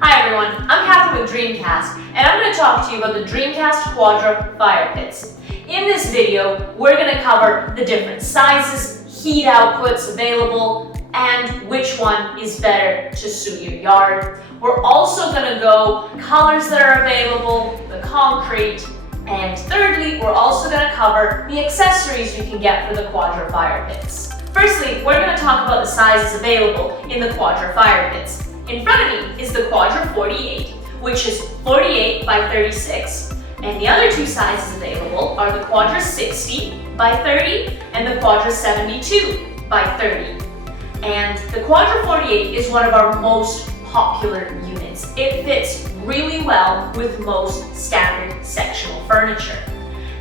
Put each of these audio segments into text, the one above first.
Hi everyone, I'm Catherine with DreamCast, and I'm going to talk to you about the DreamCast Quadra fire pits. In this video, we're going to cover the different sizes, heat outputs available, and which one is better to suit your yard. We're also going to go colors that are available, the concrete, and thirdly, we're also going to cover the accessories you can get for the Quadra fire pits. Firstly, we're going to talk about the sizes available in the Quadra fire pits. In front of me is the Quadra 48, which is 48 by 36, and the other two sizes available are the Quadra 60 by 30 and the Quadra 72 by 30. And the Quadra 48 is one of our most popular units. It fits really well with most standard sectional furniture.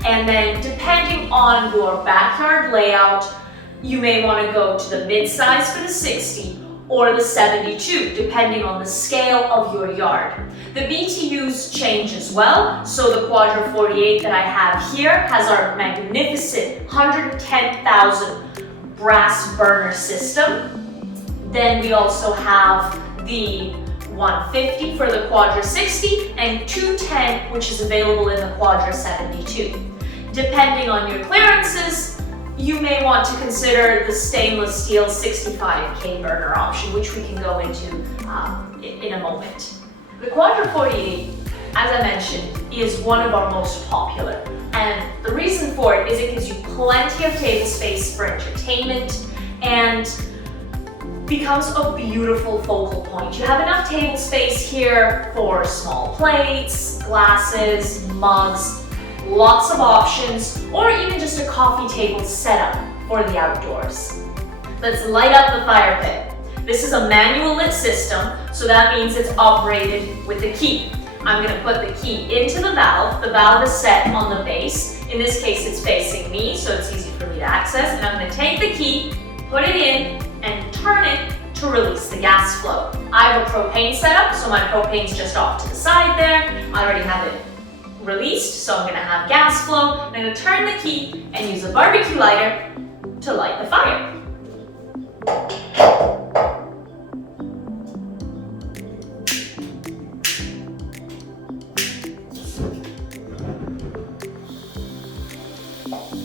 And then depending on your backyard layout, you may want to go to the mid-size for the 60 or the 72, depending on the scale of your yard. The BTUs change as well, so the Quadra 48 that I have here has our magnificent 110,000 brass burner system. Then we also have the 150 for the Quadra 60 and 210, which is available in the Quadra 72. Depending on your clearances, you may want to consider the stainless steel 65K burner option, which we can go into in a moment. The Quadra 48, as I mentioned, is one of our most popular. And the reason for it is it gives you plenty of table space for entertainment and becomes a beautiful focal point. You have enough table space here for small plates, glasses, mugs, lots of options, or even just a coffee table setup for the outdoors. Let's light up the fire pit. This is a manual lit system, so that means it's operated with the key. I'm going to put the key into the valve. The valve is set on the base. In this case, it's facing me, so it's easy for me to access. And I'm going to take the key, put it in, and turn it to release the gas flow. I have a propane setup, so my propane's just off to the side there. I already have it released, so I'm going to have gas flow. I'm going to turn the key and use a barbecue lighter to light the fire.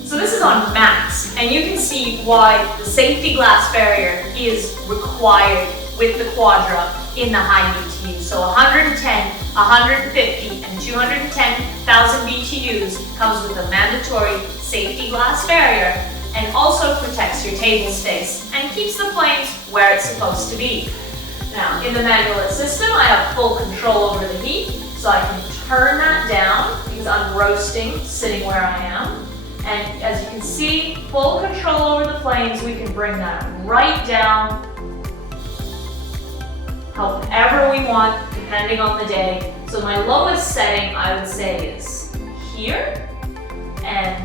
So this is on max, and you can see why the safety glass barrier is required with the Quadra in the high BTU. So 110, 150, and 210,000 BTUs comes with a mandatory safety glass barrier and also protects your table space and keeps the flames where it's supposed to be. Now, in the manual system, I have full control over the heat, so I can turn that down because I'm roasting sitting where I am. And as you can see, full control over the flames, we can bring that right down however we want, depending on the day. So my lowest setting, I would say, is here, and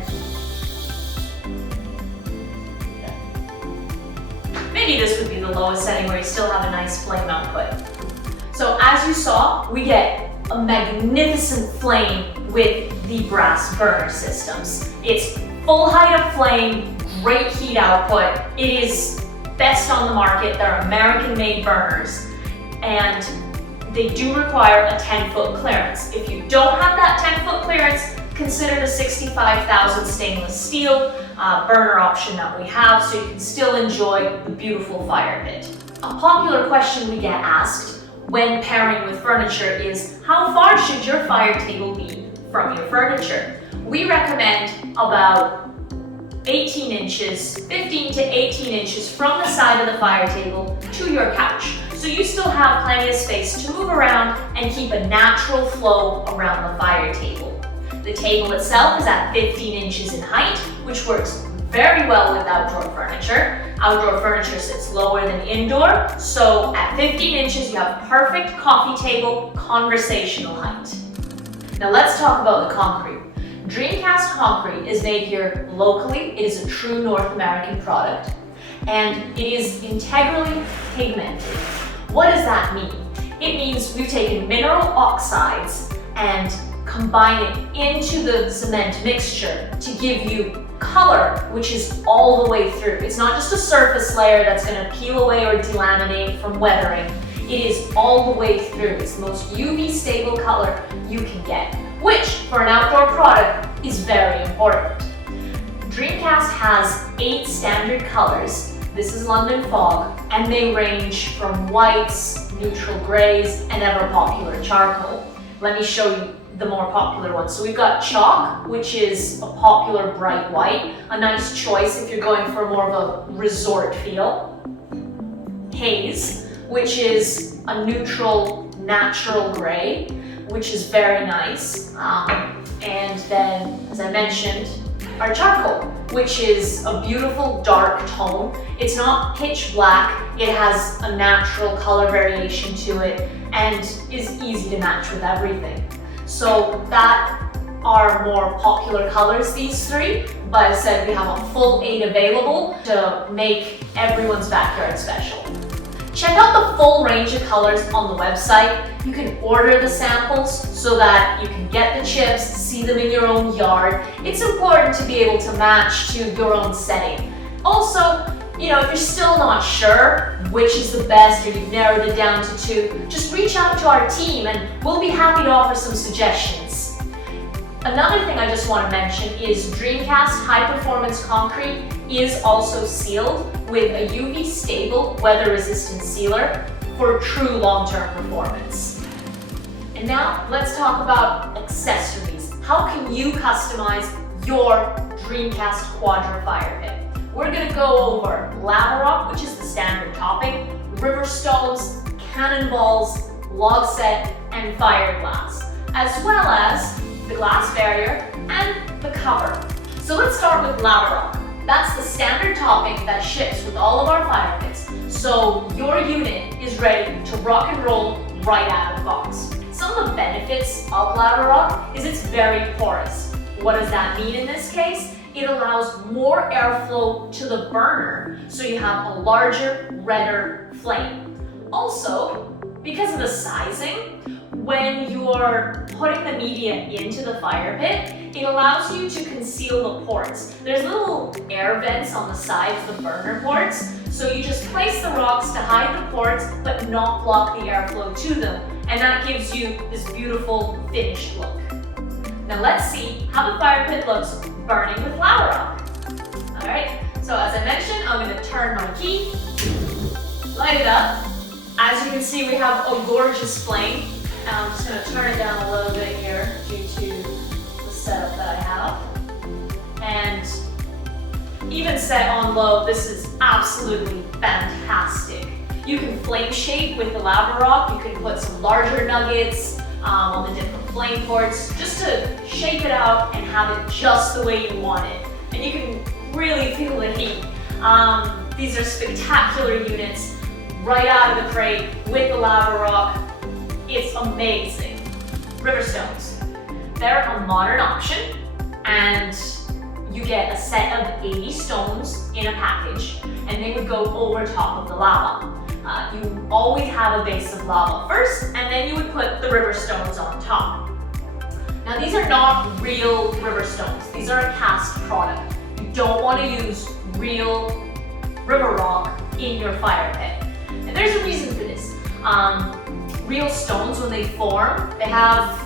maybe this would be the lowest setting where you still have a nice flame output. So as you saw, we get a magnificent flame with the brass burner systems. It's full height of flame, great heat output. It is best on the market. They're American-made burners, and they do require a 10-foot clearance. If you don't have that 10-foot clearance, consider the 65,000 stainless steel burner option that we have, so you can still enjoy the beautiful fire pit. A popular question we get asked when pairing with furniture is, how far should your fire table be from your furniture? We recommend about 18 inches, 15 to 18 inches from the side of the fire table to your couch. So you still have plenty of space to move around and keep a natural flow around the fire table. The table itself is at 15 inches in height, which works very well with outdoor furniture. Outdoor furniture sits lower than indoor, so at 15 inches you have perfect coffee table conversational height. Now let's talk about the concrete. DreamCast concrete is made here locally. It is a true North American product, and it is integrally pigmented. What does that mean? It means we've taken mineral oxides and combined it into the cement mixture to give you color, which is all the way through. It's not just a surface layer that's going to peel away or delaminate from weathering. It is all the way through. It's the most UV stable color you can get, which for an outdoor product is very important. DreamCast has 8 standard colors. This is London Fog, and they range from whites, neutral grays, and ever popular charcoal. Let me show you the more popular ones. So we've got Chalk, which is a popular bright white, a nice choice if you're going for more of a resort feel. Haze, which is a neutral, natural gray, which is very nice. And then, as I mentioned, our charcoal, which is a beautiful dark tone. It's not pitch black, it has a natural color variation to it and is easy to match with everything. So that are more popular colors, these 3, but as I said, we have a full 8 available to make everyone's backyard special. Check out the full range of colors on the website. You can order the samples so that you can get the chips, see them in your own yard. It's important to be able to match to your own setting. Also, if you're still not sure which is the best or you've narrowed it down to 2, just reach out to our team and we'll be happy to offer some suggestions. Another thing I just want to mention is DreamCast High Performance Concrete is also sealed with a UV stable, weather resistant sealer for true long-term performance. And now let's talk about accessories. How can you customize your DreamCast Quadra fire pit? We're going to go over lava rock, which is the standard topping, river stones, cannonballs, log set, and fire glass, as well as the glass barrier and the cover. So let's start with lava rock. That's the standard topping that ships with all of our fire pits. So your unit is ready to rock and roll right out of the box. Some of the benefits of lava rock is it's very porous. What does that mean in this case? It allows more airflow to the burner, so you have a larger, redder flame. Also, because of the sizing, when you're putting the media into the fire pit, it allows you to conceal the ports. There's little air vents on the sides of the burner ports, so you just place the rocks to hide the ports, but not block the airflow to them, and that gives you this beautiful finished look. Now let's see how the fire pit looks burning with lava rock. Alright, so as I mentioned, I'm going to turn my key, light it up. As you can see, we have a gorgeous flame. I'm just going to turn it down a little bit here due to the setup that I have. And even set on low, this is absolutely fantastic. You can flame shape with the lava rock. You can put some larger nuggets on the different flame ports just to shape it out and have it just the way you want it. And you can really feel the heat. These are spectacular units right out of the crate with the lava rock. It's amazing. River stones. They're a modern option, and you get a set of 80 stones in a package, and they would go over top of the lava. You always have a base of lava first, and then you would put the river stones on top. Now these are not real river stones. These are a cast product. You don't want to use real river rock in your fire pit. And there's a reason for this. Real stones, when they form, they have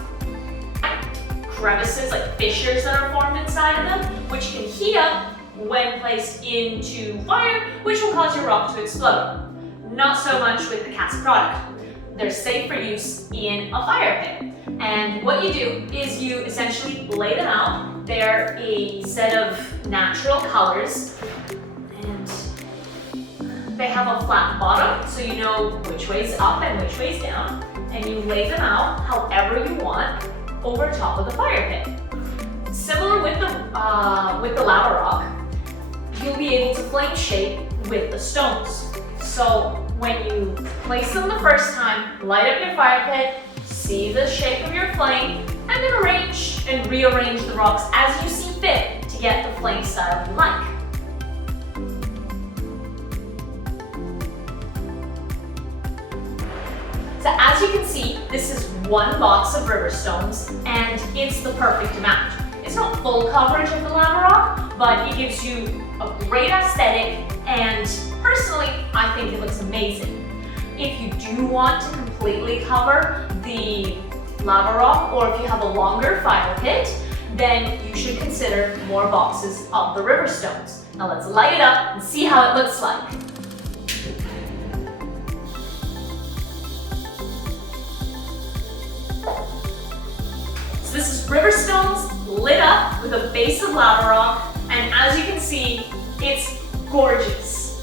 crevices, like fissures that are formed inside of them, which can heat up when placed into fire, which will cause your rock to explode. Not so much with the cast product. They're safe for use in a fire pit. And what you do is you essentially lay them out. They're a set of natural colors, and they have a flat bottom, so you know which way's up and which way's down, and you lay them out however you want over top of the fire pit. Similar with the lava rock, you'll be able to flame shape with the stones. So when you place them the first time, light up your fire pit, see the shape of your flame, and then arrange and rearrange the rocks as you see fit to get the flame style you like. So as you can see, this is one box of river stones, and it's the perfect amount. It's not full coverage of the lava rock, but it gives you a great aesthetic, and personally, I think it looks amazing. if you do want to completely cover the lava rock, or if you have a longer fire pit, then you should consider more boxes of the river stones. Now let's light it up and see how it looks like. So this is river stones lit up with a base of lava rock, and as you can see, it's gorgeous.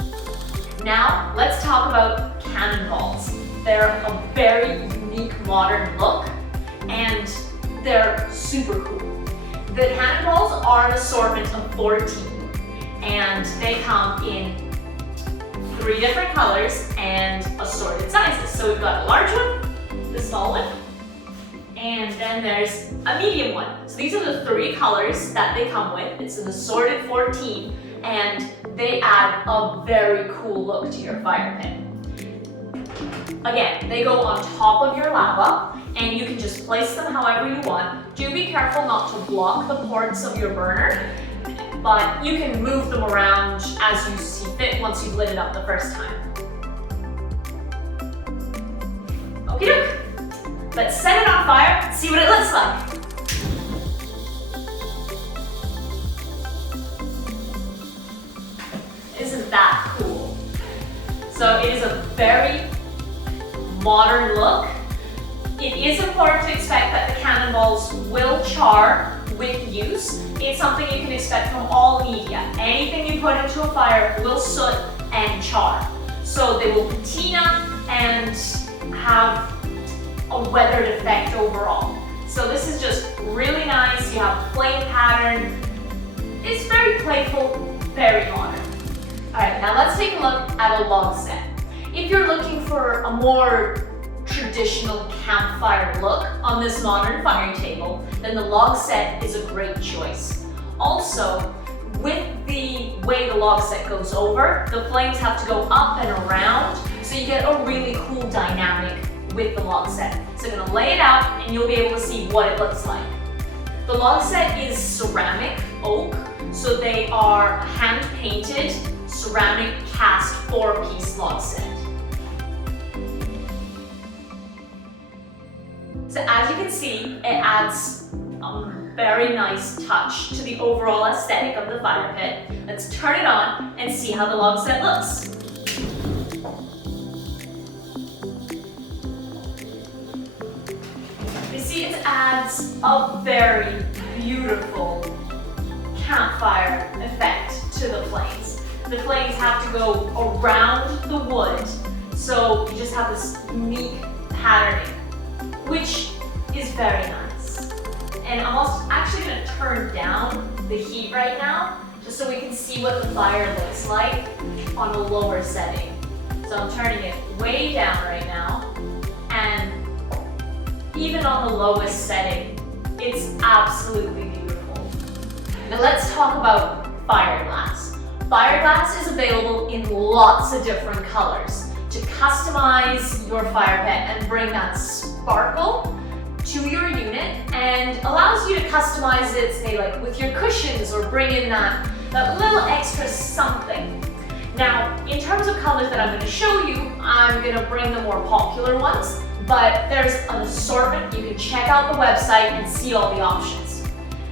Now let's talk about cannonballs. They're a very unique modern look, and they're super cool. The cannonballs are an assortment of 14, and they come in 3 different colors and assorted sizes. So we've got a large one, the small one, and then there's a medium one. So these are the 3 colors that they come with. It's an assorted 14, and they add a very cool look to your fire pit. Again, they go on top of your lava, and you can just place them however you want. Do be careful not to block the ports of your burner, but you can move them around as you see fit once you've lit it up the first time. Okie doke. Let's set it on fire and see what it looks like. Isn't that cool? So it is a very modern look. It is important to expect that the cannonballs will char with use. It's something you can expect from all media. Anything you put into a fire will soot and char. So they will patina and have a weathered effect overall. So this is just really nice. You have a flame pattern. It's very playful, very modern. All right, now let's take a look at a log set. If you're looking for a more traditional campfire look on this modern fire table, then the log set is a great choice. Also, with the way the log set goes over, the flames have to go up and around, so you get a really cool dynamic with the log set. So I'm gonna lay it out and you'll be able to see what it looks like. The log set is ceramic oak, so they are hand-painted ceramic cast 4-piece log set. So as you can see, it adds a very nice touch to the overall aesthetic of the fire pit. Let's turn it on and see how the log set looks. You see, it adds a very beautiful campfire effect to the flames. The flames have to go around the wood, so you just have this unique patterning, which is very nice. And I'm also actually going to turn down the heat right now, just so we can see what the fire looks like on a lower setting. So I'm turning it way down right now, and even on the lowest setting, it's absolutely beautiful. Now let's talk about fiberglass. Fiberglass is available in lots of different colors to customize your fire pit and bring that sparkle to your unit, and allows you to customize it, say like with your cushions, or bring in that little extra something. Now, in terms of colors that I'm going to show you, I'm going to bring the more popular ones, but there's an assortment. You can check out the website and see all the options.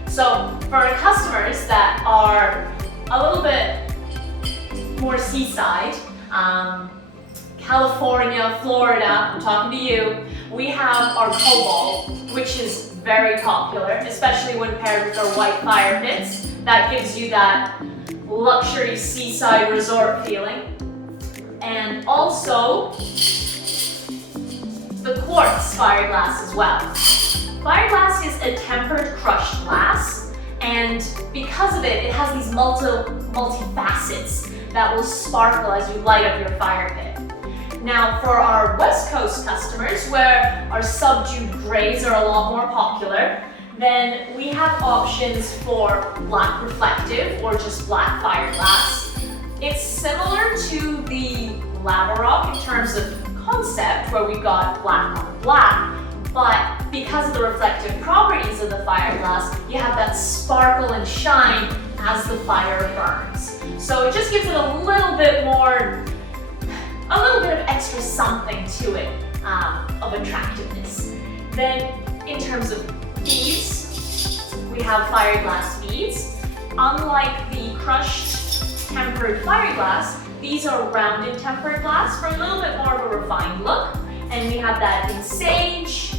So for our customers that are a little bit more seaside, California, Florida, I'm talking to you, we have our cobalt, which is very popular, especially when paired with our white fire pits. That gives you that luxury seaside resort feeling. And also the quartz fiberglass as well. Fiberglass is a tempered crushed glass, and because of it, it has these multi-facets that will sparkle as you light up your fire pit. Now, for our West Coast customers, where our subdued grays are a lot more popular, then we have options for black reflective or just black fiberglass. It's similar to the lava rock in terms of concept, where we've got black on black, but because of the reflective properties of the fiberglass, you have that sparkle and shine as the fire burns. So it just gives it a little bit more a little bit of extra something to it of attractiveness. Then in terms of beads, we have fire glass beads. Unlike the crushed tempered fire glass, these are rounded tempered glass for a little bit more of a refined look. And we have that in sage,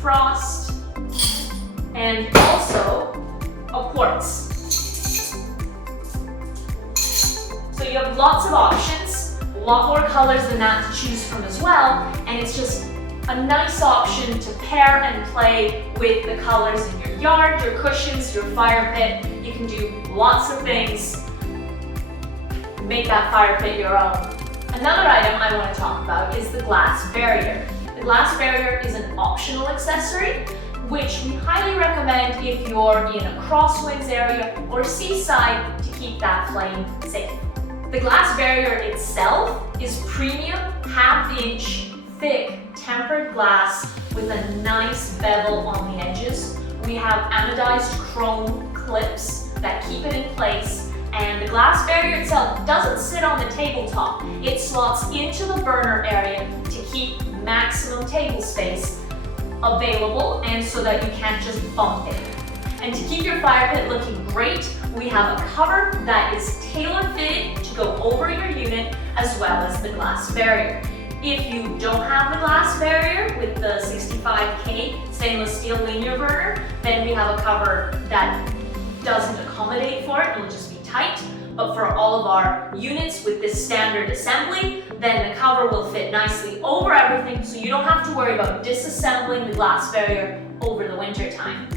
frost, and also a quartz. So you have lots of options, a lot more colors than that to choose from as well, and it's just a nice option to pair and play with the colors in your yard, your cushions, your fire pit. You can do lots of things. Make that fire pit your own. Another item I want to talk about is the glass barrier. The glass barrier is an optional accessory, which we highly recommend if you're in a crosswinds area or seaside to keep that flame safe. The glass barrier itself is premium, half-inch, thick, tempered glass with a nice bevel on the edges. We have anodized chrome clips that keep it in place, and the glass barrier itself doesn't sit on the tabletop. It slots into the burner area to keep maximum table space available and so that you can't just bump it. And to keep your fire pit looking great, we have a cover that is tailor-fitted to go over your unit as well as the glass barrier. If you don't have the glass barrier with the 65K stainless steel linear burner, then we have a cover that doesn't accommodate for it, it'll just be tight. But for all of our units with this standard assembly, then the cover will fit nicely over everything, so you don't have to worry about disassembling the glass barrier over the winter time.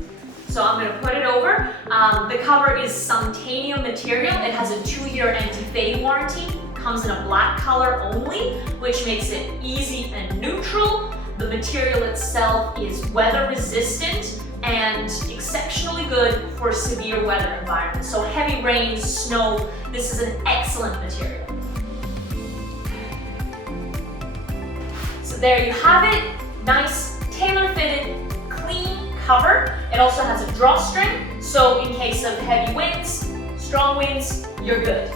So I'm going to put it over. The cover is Suntanium material. It has a 2-year anti-fade warranty. Comes in a black color only, which makes it easy and neutral. The material itself is weather resistant and exceptionally good for severe weather environments. So heavy rain, snow, this is an excellent material. So there you have it. Nice, tailor-fitted, clean cover. It also has a drawstring, so in case of heavy winds, strong winds, you're good.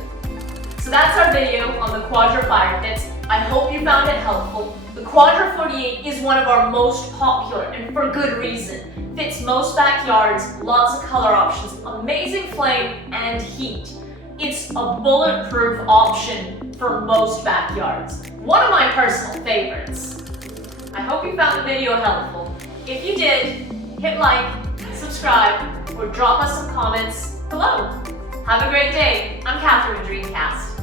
So that's our video on the Quadra fire pits. I hope you found it helpful. The Quadra 48 is one of our most popular, and for good reason. Fits most backyards, lots of color options, amazing flame and heat. It's a bulletproof option for most backyards. One of my personal favorites. I hope you found the video helpful. If you did, hit like, subscribe, or drop us some comments below. Have a great day. I'm Catherine with DreamCast.